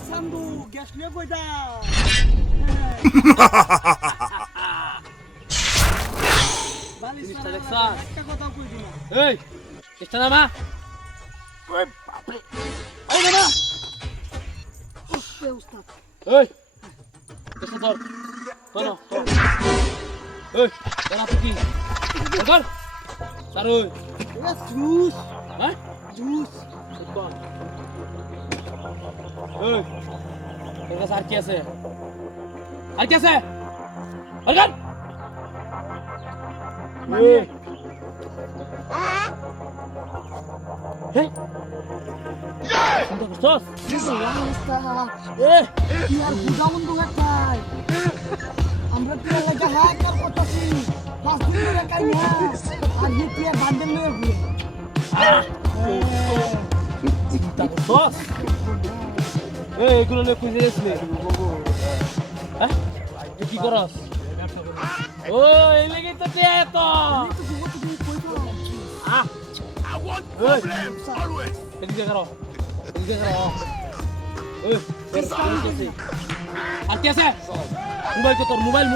Sandu, gas niya ko ida. Balis na Alexa. Kakota ko ida. এই চেষ্টা না মা ওই বাপরে এই না Oste, ustad. এই চেষ্টা ধর তোনো এই তোরা তুই ধর সারু Era juice. হ্যাঁ Juice. কোন এই এটা স্যার কি আছে আর কি আছে আরগান এই Hey! Sudah Gustos? Ya, ustad. Eh! Biar budak untuk hekai. আমরা প্রিয় লাগে হ্যাকার করতেছি 5 দিন ধরে কাইয়া আর হি প্রিয় বান্ডেল লয়ে ঘুরে Sudah Gustos? Eh, এগুলো নিয়ে খুঁজে গেছিলে হ্যাঁ তুই কি করস ও এই লেগে তো তে তো আহ এদিকে করো আর কি আছে মোবাইল কত মোবাইল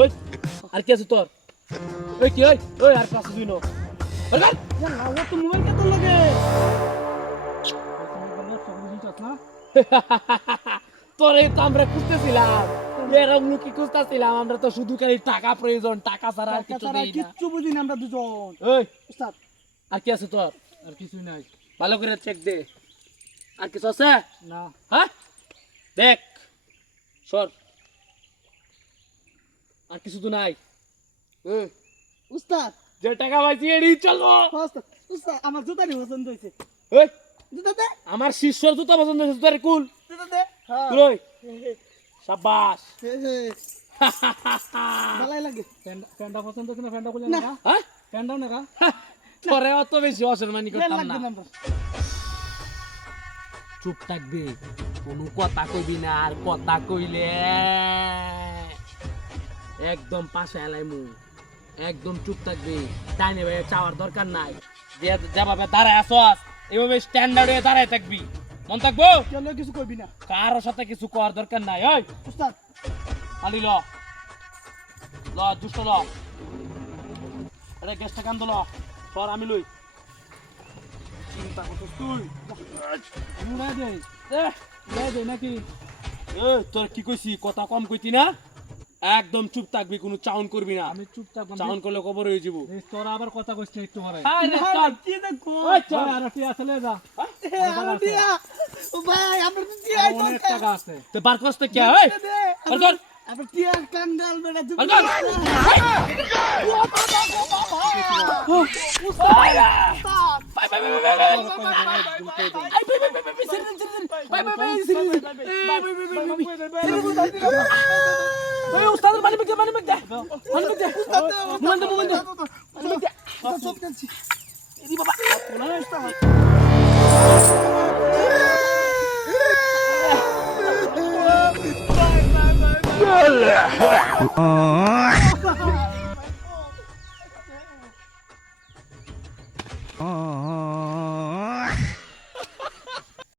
ওই আর কি আছে তোর ওই কি ওই আর পাঁচ দিন ও তো মোবাইল কে তোর লাগে তোরে তো আমরা খুঁজতেছিলাম এরকম লোকই খুঁজতেছিলাম আমরা তো শুধু খালি টাকা প্রয়োজন টাকা ছাড়া আর কিছু নেই না কিচ্ছু বুঝি না আমরা দুজন ওই উস্তাদ আর কি আছে তোর আর কিছুই নাই ভালো করে চেক দে আর কিছু আছে না হ্যাঁ দেখ সর আর কিছু তো নাই উস্তাদ যে টাকা পাইছি এড়ি চলবো উস্তাদ উস্তাদ আমার জুতারই পছন্দ হইছে ওই জুতা দে আমার শিষ্যর জুতা পছন্দ হয়েছে তোর কুল জুতা দে হ্যাঁ তুই ওই শাবাশ ভালোই লাগে ফ্যানটা পছন্দ হচ্ছে না ফ্যানটা খুলে না। না হ্যাঁ ফ্যানটাও না তোরে অত বেশি অসম্মানি করতাম না লাগবে নাম্বার চুপ থাকবে কোনো কথা কইবি না আর কথা কইলে একদম পাশে এলাইমু একদম চুপ থাকবি তাই নেবে চাওয়ার দরকার নাই যেভাবে দাঁড়ায় আসস এইভাবে স্ট্যান্ডার্ড হয়ে দাঁড়ায় থাকবি মন থাকবো কেন কিছু কইবি না কারোর সাথে কিছু করার দরকার নাই ওই উস্তাদ আলি ল দুষ্ট ল আরে গ্যাসটা কান দল সর আমি লই চিন্তা করছিস তুই মুড়াই দেয় দেয় নাকি তোর কি কইছি কথা কম কইতি না একদম চুপ থাকবি কোনো চাউন করবি না আমি চুপচাপ চাউন করলে খবর হয়ে যাব তোরা আবার কথা কইছ না একটু মারে কি দেখো আর টি আসলে যা আমার দিয়া ও ভাই আমার তো দিয়া অনেক টাকা আছে তো বার করতে কি হয় বার কর আমার টিয়া কান্ডাল বেটা বার কর উস্তাদের পানি মেঘ দে মোবাইল দে সব কাছি এদি বাবা বাই বাই